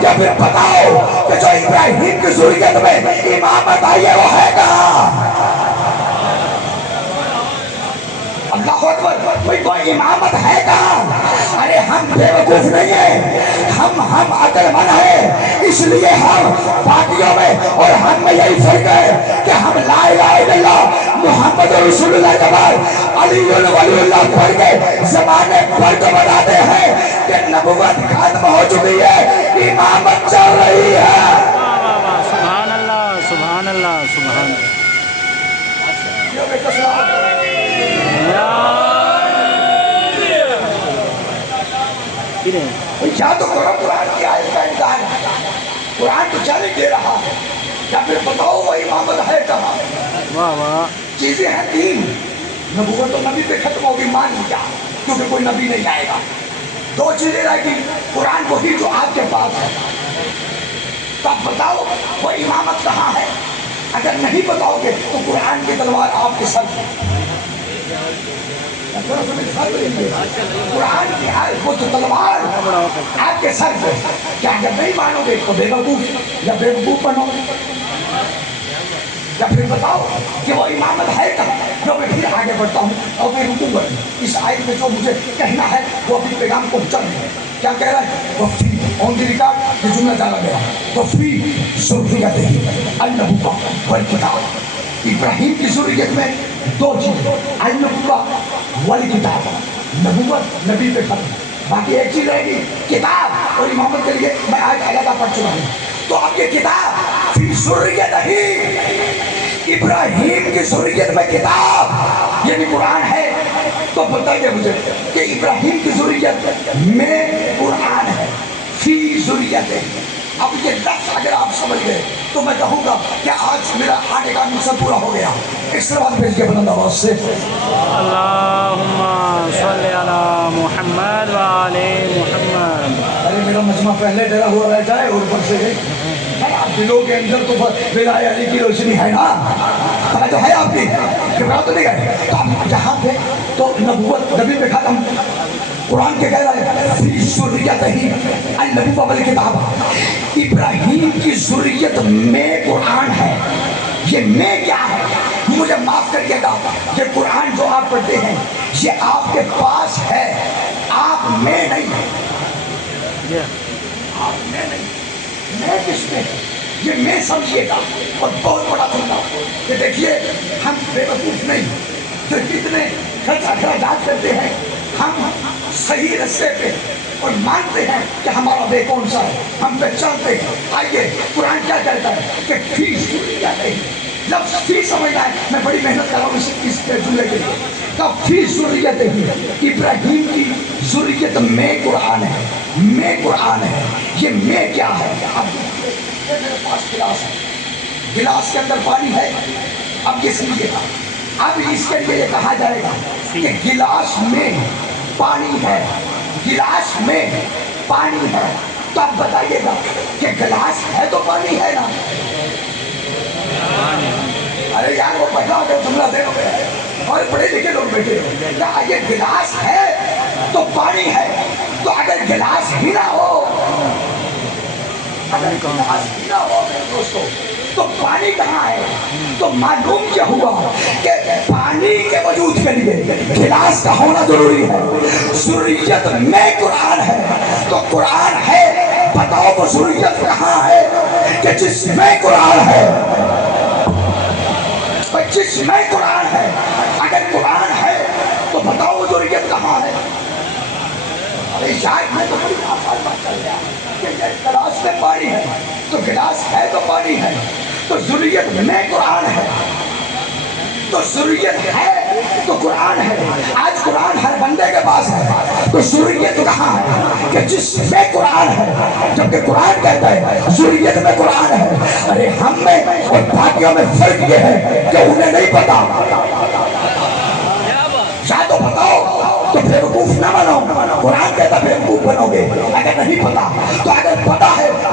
یا پھر بتاؤ کہ جو ابراہیم کی ذریت میں امامت آئی ہے وہ ہے کہاں؟ اللہ اکبر، وہ امامت ہے کہاں؟ ارے ہم بے وقوف نہیں ہیں، ہم عقل مند ہیں، اس لیے ہم پارٹیوں میں اور ہم میں یہی فرق ہے کہ ہم لا الہ الا اللہ محمد رسول اللہ کے بعد علی ولی اللہ پڑھ کے زمانے پر تو بتاتے ہیں کہ نبوت ختم ہو چکی ہے، امامت چل رہی ہے۔ سبحان اللہ سبحان اللہ سبحان اللہ۔ یا تو کرو قرآن کی آیت کا انکار، قرآن تو چیلنج دے رہا ہے، یا پھر بتاؤ وہ امامت ہے کہاں؟ واہ واہ، چیزیں ہیں تین، نبوت تو نبی پہ ختم ہوگی مان لیا کیونکہ کوئی نبی نہیں آئے گا۔ دو چیزیں رہ گی، قرآن وہی جو آپ کے پاس ہے، تو آپ بتاؤ وہ امامت کہاں ہے؟ اگر نہیں بتاؤ گے تو قرآن کی تلوار آپ کے سر پہ، قرآن کی وہ تو تلوار آپ کے سر پہ، کیا اگر نہیں مانو گے تو بے وقوف یا بے وقوف بنو گے؟ یا پھر بتاؤ کہ وہ امامت ہے کہاں؟ جو میں پھر آگے بڑھتا ہوں اور میں رکوں گا اس آیت میں جو مجھے کہنا ہے وہ اپنی پیغام کو پہنچانا ہے۔ کیا کہہ رہا ہے؟ وفی آن دی ریکارڈ یہ جملہ ڈالا گیا، وفی ذریت النبوہ والکتاب، ابراہیم کی ذریت میں دو چیزیں، النبوہ والکتاب، نبوت نبی پہ ختم، باقی ایک چیز رہے گی کتاب، اور امامت کے لیے میں آج علیحدہ پڑھ چکا ہوں۔ تو اب یہ کتاب فی ذریت ہی، ابراہیم کی ذریت میں کتاب یعنی قرآن ہے، تو بتائیے مجھے کہ ابراہیم کی ذریت میں قرآن ہے، فی ذریت ہے۔ اب یہ لفظ اگر آپ سمجھ گئے تو میں کہوں گا کہ آج میرا آنے کا مقصد پورا ہو گیا۔ ایک سلوات بھیج کے بلند آواز سے اللہم صلی علی محمد وآل محمد۔ ارے میرا مجمع پہلے ڈرا ہوا رہتا ہے اور اوپر سے آپ دلوں کے اندر تو ولایہ علی کی روشنی ہے نا، پتہ تو ہے آپ کی، گھبراہ تو نہیں گئے۔ تو آپ جہاں تھے تو نبوت نبی پہ ختم، قرآن کے کہہ رہا ہے فی ذریت ہی النبوہ والکتاب، ابراہیم کی ذریت میں قرآن ہے۔ یہ میں کیا ہے؟ مجھے معاف کریے گا، یہ قرآن جو آپ پڑھتے ہیں یہ آپ کے پاس ہے، آپ میں نہیں ہے، آپ میں نہیں، میں کس میں ہے؟ یہ میں سمجھیے گا اور بہت بڑا سمجھا کہ دیکھیے ہم بے وقوف نہیں، جو کتنے خرچات کرتے ہیں، ہم صحیح رستے پہ اور مانتے ہیں کہ ہمارا بے کون سا ہے، ہم پہچانتے ہیں۔ آئیے قرآن کیا کہتا ہے کہ فی ذریت ہی، لفظ فی سمجھنا ہے، میں بڑی محنت کر رہا ہوں اس جملے کے لیے، کہ فی ذریت ہی، ابراہیم کی ذریت میں قرآن ہے، میں قرآن ہے۔ یہ میں کیا ہے؟ اب میرے پاس گلاس ہے، گلاس کے اندر پانی ہے، اب یہ سمجھیے گا، اب اس کے لیے یہ کہا جائے گا کہ گلاس میں پانی ہے، گلاس میں پانی ہے، تو اب بتائیے گا کہ گلاس ہے تو پانی ہے نا؟ ارے یار وہ پڑھا کر جملہ دے رہے ہیں اور پڑھے لکھے لوگ بیٹھے ہیں، کیا یہ گلاس ہے تو پانی ہے؟ تو اگر گلاس ہی نہ ہو، اگر گلاس ہی نہ ہو میرے دوستو تو پانی کہاں ہے؟ تو معلوم کیا ہوا کہ پانی کے وجود کے لیے گلاس کا ہونا ضروری ہے۔ ذریت میں قرآن ہے، تو قرآن ہے، بتاؤ وہ ذریت کہاں ہے کہ جس میں قرآن ہے؟ جس میں قرآن ہے، اگر قرآن ہے تو بتاؤ وہ ذریت کہاں ہے؟ ارے شاید میں تو بڑی آسان بات کر گیا کہ گلاس میں پانی ہے تو گلاس ہے تو پانی ہے، تو ذریت میں قرآن ہے، تو ذریت ہے تو قرآن ہے۔ آج قرآن ہر بندے کے پاس ہے، تو ذریت کہاں ہے کہ جس میں قرآن ہے؟ جبکہ قرآن کہتا ہے ذریت میں قرآن ہے۔ ارے ہم میں اور باقیوں میں فرق یہ ہے کہ انہیں نہیں پتا، یا تو بتاؤ تو بیوقوف نہ بنو، قرآن کہتا بیوقوف بنو گے اگر نہیں پتا، تو اگر پتا ہے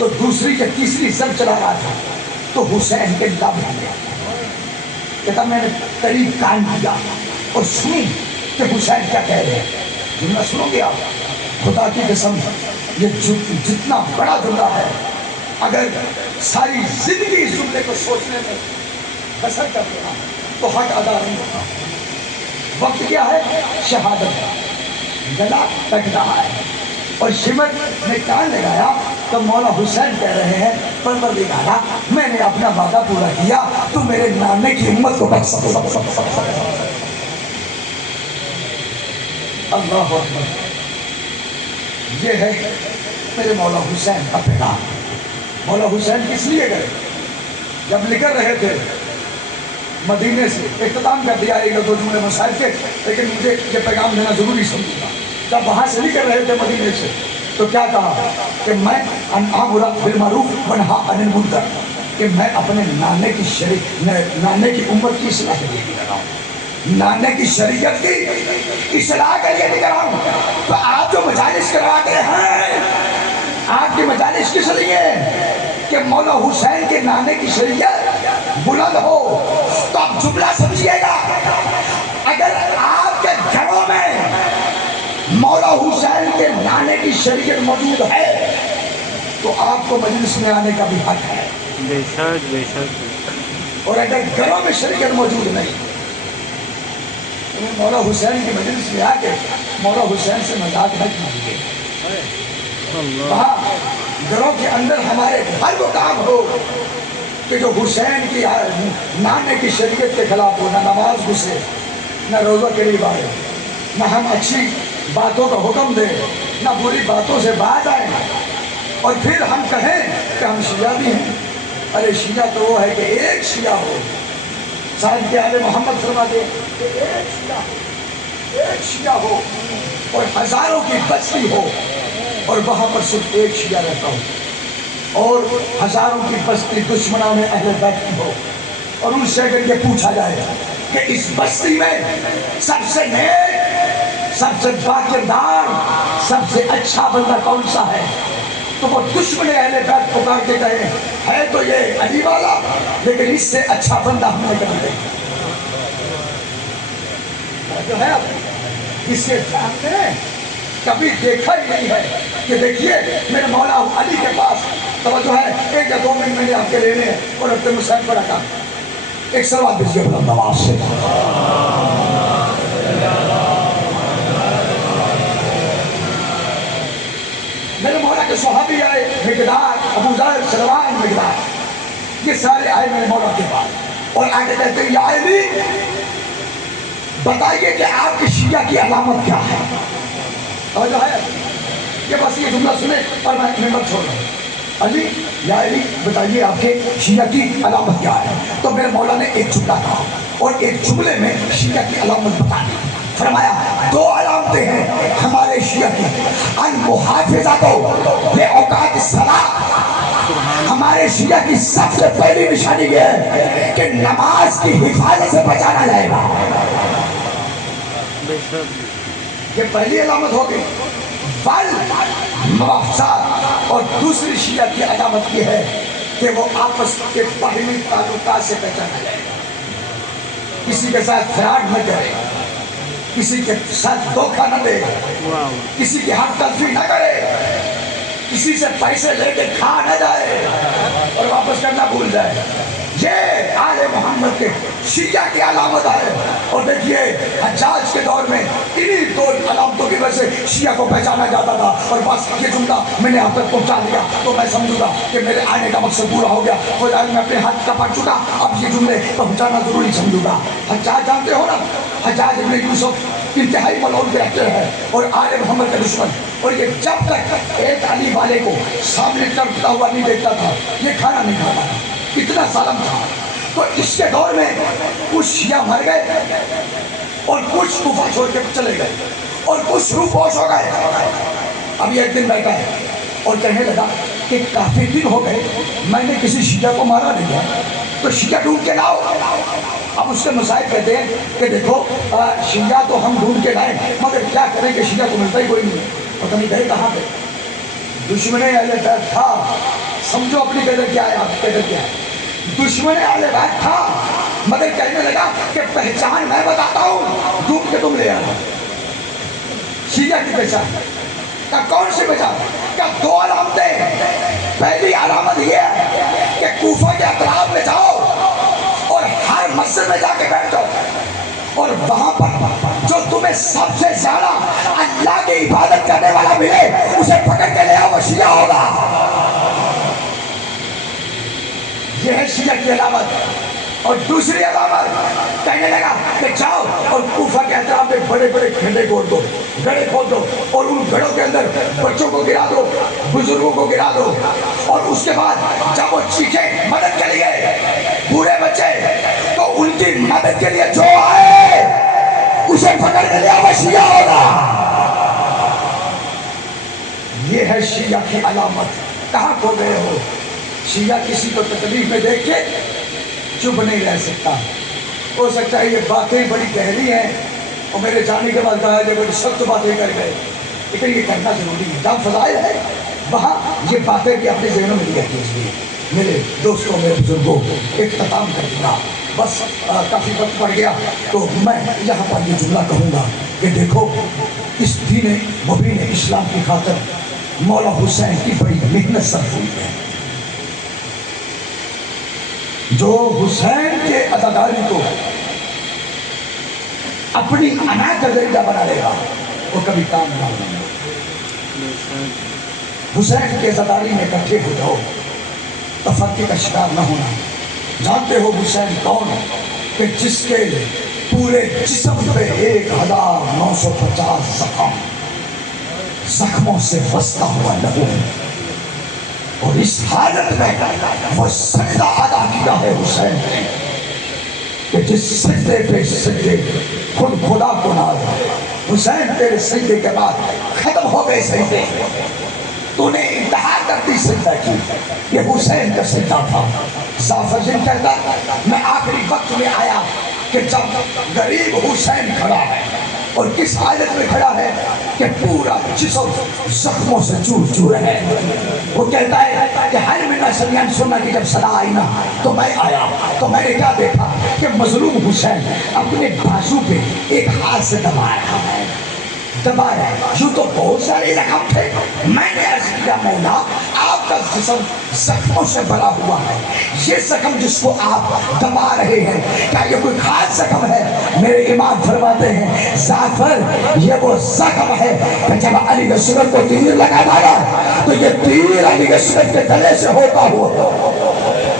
تو دوسری یا تیسری ضرب چلا رہا تھا تو حسین کے لب ہو گیا، کہتا میں نے قریب کان دیا اور سنی کہ حسین کیا کہہ رہے ہیں۔ جملہ سنو گے آپ، خدا کی قسم یہ جتنا بڑا جملہ ہے، اگر ساری زندگی اس جملے کو سوچنے میں بسر کر دینا تو حق ادا نہیں ہوتا۔ وقت کیا ہے؟ شہادت کا، گلا کٹ رہا ہے اور شمر نے کان لگایا تو مولا حسین کہہ رہے ہیں پروردگارا میں نے اپنا وعدہ پورا کیا، تو میرے نانے کی امت کو بخش اللہ اکبر۔ یہ ہے میرے مولا حسین کا پیغام۔ مولا حسین کس لیے گئے؟ جب نکل رہے تھے مدینے سے، اختتام کر دیا ایک دو جملے مسائل کے، لیکن مجھے یہ پیغام دینا ضروری سمجھوں گا۔ جب وہاں سے نکل رہے تھے مدینے سے تو کیا کہا کہ میں آمر بالمعروف ونہی عن المنکر، کہ میں اپنے نانے کی امت کی اصلاح کے لیے نکل رہا ہوں، نانے کی شریعت کی اصلاح کے لیے نکل رہا ہوں۔ تو آپ جو مجالس کرواتے ہیں، آپ کی مجالس کس لیے کہ مولا حسین کے نانے کی شریعت بلند ہو؟ تو آپ جملہ سمجھیے گا، اگر آپ کے گھروں میں مولا حسین کے نانے کی شریعت موجود ہے تو آپ کو مجلس میں آنے کا بھی حق ہے، بے شک بے شک۔ اور اگر گھروں میں شریعت موجود نہیں تو مولا حسین کی مجلس میں آ کے مولا حسین سے مذاق نہ کیجیے۔ وہاں گھروں کے اندر ہمارے ہر وہ کام ہو کہ جو حسین کی نانے کی شریعت کے خلاف ہو، نہ نماز گھسے، نہ روزہ قریب آئے، نہ ہم اچھی باتوں کا حکم دیں، نہ بری باتوں سے باز آئیں، اور پھر ہم کہیں کہ ہم شیعہ بھی ہیں۔ ارے شیعہ تو وہ ہے کہ ایک شیعہ ہو، صاحب کے آل محمد فرما دے کہ ایک شیعہ ہو اور ہزاروں کی بستی ہو اور وہاں پر صرف ایک شیعہ رہتا ہو، اور ہزاروں کی بستی دشمنوں میں اہل بیت کی ہو، اور ان سے اگر یہ پوچھا جائے کہ اس بستی میں سب سے نیک، سب سے باکردار، سب سے اچھا بندہ کون سا ہے، تو وہ دشمن اہل بیت پکار کے کہے ہے تو یہ علی والا، لیکن اس سے اچھا بندہ ہم نے کبھی دیکھا جو ہے، اس سے ہم نے کبھی دیکھا ہی نہیں ہے کہ دیکھیے میرے مولا علی کے پاس توجہ ہے۔ 1 یا 2 منٹ میں نے آپ کے لینے ہیں اور اپنے مسائل پر رکھا ایک سوال دیجیے بلند آواز سے۔ میرے مولا کے صحابی آئے، مقداد، ابو ذر، سلمان، مقداد، یہ سارے آئے میرے مولا کے پاس اور آگے کہتے ہیں یا علی بتائیے کہ آپ کی شیعہ کی علامت کیا ہے؟ توجہ ہے، یہ بس یہ جملہ سنے اور میں ممبر چھوڑ رہا ہوں۔ علی یا علی بتائیے آپ کے شیعہ کی علامت کیا ہے؟ تو میرے مولا نے ایک جملہ کہا اور ایک جملے میں شیعہ کی علامت بتا دی۔ فرمایا 2 علامتیں ہیں ہمارے شیعہ کی، المحافظۃ لأوقات الصلاۃ، ہمارے شیعہ کی سب سے پہلی نشانی یہ ہے کہ نماز کی حفاظت سے بچانا جائے گا، یہ پہلی علامت ہوگی۔ موافقات، اور دوسری شیعہ کی علامت یہ ہے کہ وہ آپس کے باہمی تعلقات سے پہچانا جائے گا، کسی کے ساتھ فراڈ نہ کرے، کسی کے ساتھ دھوکہ نہ دے، کسی کی حق تلفی نہ کرے، کسی سے پیسے لے کے کھا نہ جائے اور واپس کرنا بھول جائے۔ یہ آل محمد کے شیعہ کی علامت ہے۔ اور دیکھیے حجاج کے دور میں انہی 2 علامتوں کی وجہ سے شیعہ کو پہچانا جاتا تھا، اور بس یہ جملہ میں نے آپ تک پہنچا دیا تو میں سمجھوں گا کہ میرے آنے کا مقصد پورا ہو گیا۔ خدا میں اپنے ہاتھ کا پڑ چکا، اب یہ جملے پہنچانا ضروری سمجھوں گا۔ حجاج جانتے ہو نا، حجاج ابن یوسف انتہائی ملعون کریکٹر ہے اور آل محمد کا دشمن، اور یہ جب تک ایک علی والے کو سامنے چڑھتا ہوا نہیں دیکھتا تھا یہ کھانا نہیں کھاتا تھا، اتنا ظالم تھا۔ تو اس کے دور میں کچھ شیعہ مر گئے اور کچھ کوفہ چھوڑ کے چلے گئے اور کچھ روح پوش ہو گئے۔ اب یہ ایک دن بیٹھا ہے اور کہنے لگا کہ کافی دن ہو گئے میں نے کسی شیعہ کو مارا نہیں ہے، تو شیعہ ڈھونڈ کے لاؤ۔ اب اس کے مسائل کہتے ہیں کہ دیکھو شیعہ تو ہم ڈھونڈ کے لائیں مگر کیا کریں کہ شیعہ کو ملتا ہی کوئی نہیں، پتہ نہیں گئے کہاں پہ۔ دشمن اہل بیت تھا سمجھو اپنی قدر کیا ہے، آپ کی قدر کیا ہے۔ دشمن اہل بیت تھا مگر کہنے لگا کہ پہچان میں بتاتا ہوں، ڈوب کے تم لے آنا۔ شیعہ کی پہچان کا کون سی پہچان؟ کا دو علامتیں۔ پہلی علامت یہ ہے کہ کوفہ کے اطراف میں جاؤ اور ہر مسجد میں جا کے بیٹھ جاؤ، اور وہاں پر جو تمہیں سب سے زیادہ اللہ کی عبادت کرنے والا ملے اسے پکڑ کے لے آؤ، وہ شیعہ ہوگا۔ یہ ہے شیعہ کی علامت۔ اور دوسری علامت کہنے لگا کہ جاؤ اور کوفہ کے اطراف میں بڑے بڑے کھڈے کھود دو، گڑھے کھود دو، اور ان گڑھوں کے اندر بچوں کو گرا دو، بزرگوں کو گرا دو، اور اس کے بعد جب وہ چیخیں مدد کے لیے بوڑھے بچے، تو ان کی مدد کے لیے جو آئے اسے پکڑ کے لیا، وہ شیعہ ہوگا۔ یہ ہے شیعہ کی علامت۔ کہاں کھو گئے ہو؟ شیعہ کسی کو تکلیف میں دیکھ کے چپ نہیں رہ سکتا۔ ہو سکتا ہے یہ باتیں بڑی گہری ہیں اور میرے جانے کے بعد کہا کہ بڑی سخت باتیں کر گئے، لیکن یہ کرنا ضروری ہے۔ جہاں فضائل ہے وہاں یہ باتیں بھی اپنے ذہنوں میں لیا کیجیے۔ میرے دوستوں، میرے بزرگوں، اختتام کر دوں گا، بس کافی وقت پڑ گیا، تو میں یہاں پر یہ جملہ کہوں گا کہ دیکھو، اس دین مبین اسلام کی خاطر مولا حسین کی بڑی محنت صرف ہوئی ہے۔ جو حسین کے عزاداری کو اپنی انا کا ذریعہ بنا لے گا وہ کبھی کام نہ ہوگا۔ حسین کے عزاداری میں اکٹھے ہو جاؤ، تفرقے کا شکار نہ ہونا۔ جانتے ہو حسین کون؟ کہ جس کے پورے جسم پہ 1950 زخموں سے بستہ ہوا لہو، اور اس حالت میں وہ سجدہ ادا کیا ہے حسین نے، کہ جس سجدے پہ سجدے خود خدا کو ناز۔ حسین تیرے سجدے کے بعد ختم ہو گئے سجدے، تو نے انتہا کرتی سجدہ کی، یہ حسین کا سجدہ تھا۔ ظفر جن کہتا میں آخری وقت میں آیا کہ جب غریب حسین کھڑا ہے، اور کس حالت میں کھڑا ہے کہ پورا جسم زخموں سے چور چور ہے۔ وہ کہتا ہے کہ ہر منا سلیان سننا کی جب صدا آئی نا تو میں آیا، تو میں نے کیا دیکھا کہ مظلوم حسین اپنے بازو پہ ایک ہاتھ سے دبا رہا ہے، دبا رہا ہے۔ یوں تو بہت سارے زخم تھے، میں نے عرض کیا مولا آپ کا جسم زخموں سے بھرا ہوا ہے، یہ زخم جس کو آپ دبا رہے ہیں کیا یہ کوئی خاص زخم ہے؟ میرے امام فرماتے ہیں ظفر یہ وہ زخم ہے کہ جب علی اصغر کو تیر لگا دایا تو یہ تیر علی اصغر کے گلے سے ہوتا ہوا،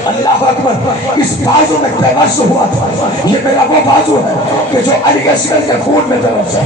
اللہ اکبر، اس بازو میں پیوست ہوا تھا۔ یہ میرا وہ بازو ہے کہ جو علی اصغر کے خون میں پیوست ہے۔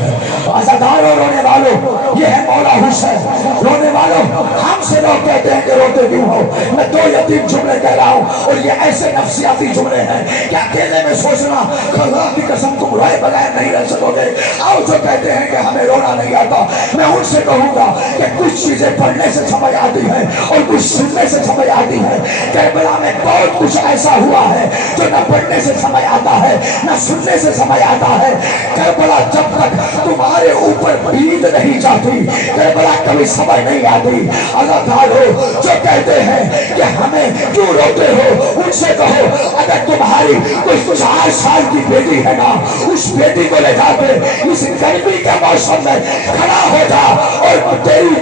عزاداروں، رونے والوں، یہ ہے مولا حسین۔ رونے والوں، ہم سے لوگ کہتے ہیں کہ روتے کیوں ہو؟ میں دو یتیم جملے کہہ رہا ہوں، اور یہ ایسے نفسیاتی جملے ہیں کہ اکیلے میں سوچنا خدا کی قسم تم روئے بغیر نہیں رہ سکو گے۔ آؤ جو کہتے ہیں کہ ہمیں رونا نہیں آتا، میں ان سے کہوں گا کہ کچھ چیزیں پڑھنے سے سمجھ آتی ہیں اور کچھ سننے سے سمجھ آتی ہیں۔ کربلا میں بہت کچھ ایسا ہوا ہے جو نہ پڑھنے سے سمجھ آتا ہے نہ سننے سے سمجھ آتا ہے۔ کربلا جب تک تمہارے اوپر بیت نہیں جاتی، کربلا کبھی سمجھ نہیں آتی۔ عزادارو جو کہتے ہیں کہ ہمیں کیوں روتے ہو، ان سے کہو اگر تمہاری کوئی 4 سال کی بیٹی ہے نا، اس بیٹی کو لے جا کے اس گرمی کے موسم میں کھڑا ہو جا اور تیری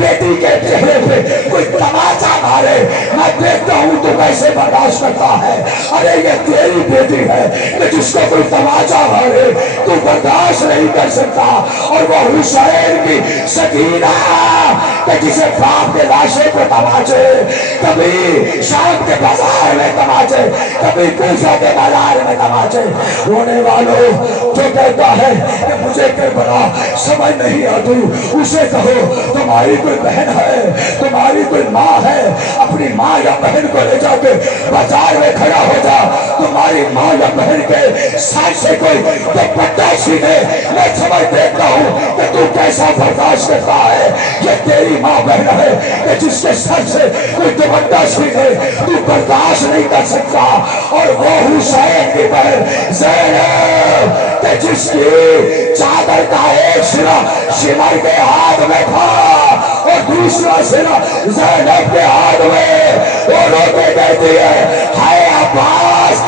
بیٹی کے چہرے پہ کوئی تماچا مارے، میں دیکھتا ہوں تو کیسے برداشت کرتا ہے۔ ارے یہ تیری بیٹی ہے کہ جس کو کوئی تماچا مارے تو برداشت نہیں کر سکتا، اور وہ حسین کی سکینہ کہ جسے باپ کے لاشے پہ تماچے، کبھی شام کے بازار میں تماچے، کبھی کوفہ کے بازار میں تماچے۔ رونے والوں جو کہتا ہے کہ مجھے کربلا سمجھ نہیں آتی، اسے کہو تمہاری کوئی بہن ہے، تمہاری کوئی ماں ہے، اپنی ماں یا بہن کو لے جا کے بازار میں کھڑا ہو جا، تمہاری ماں یا بہن کے سر سے کوئی دوپٹہ چھینے، میں سمجھ دیکھتا ہوں کہ تو کیسا برداشت کرتا ہے۔ یہ تیری ماں بہن ہے کہ جس کے سر سے کوئی دوپٹہ چھینے تو برداشت نہیں کر سکتا، اور وہ حسین کی بہن زینب کہ جس کی چادر کا ایک سرا شمر کے ہاتھ میں تھا اور دوسرا سرا زینب کے ہاتھ میں، وہ روتے کہتی ہے ہائے عباس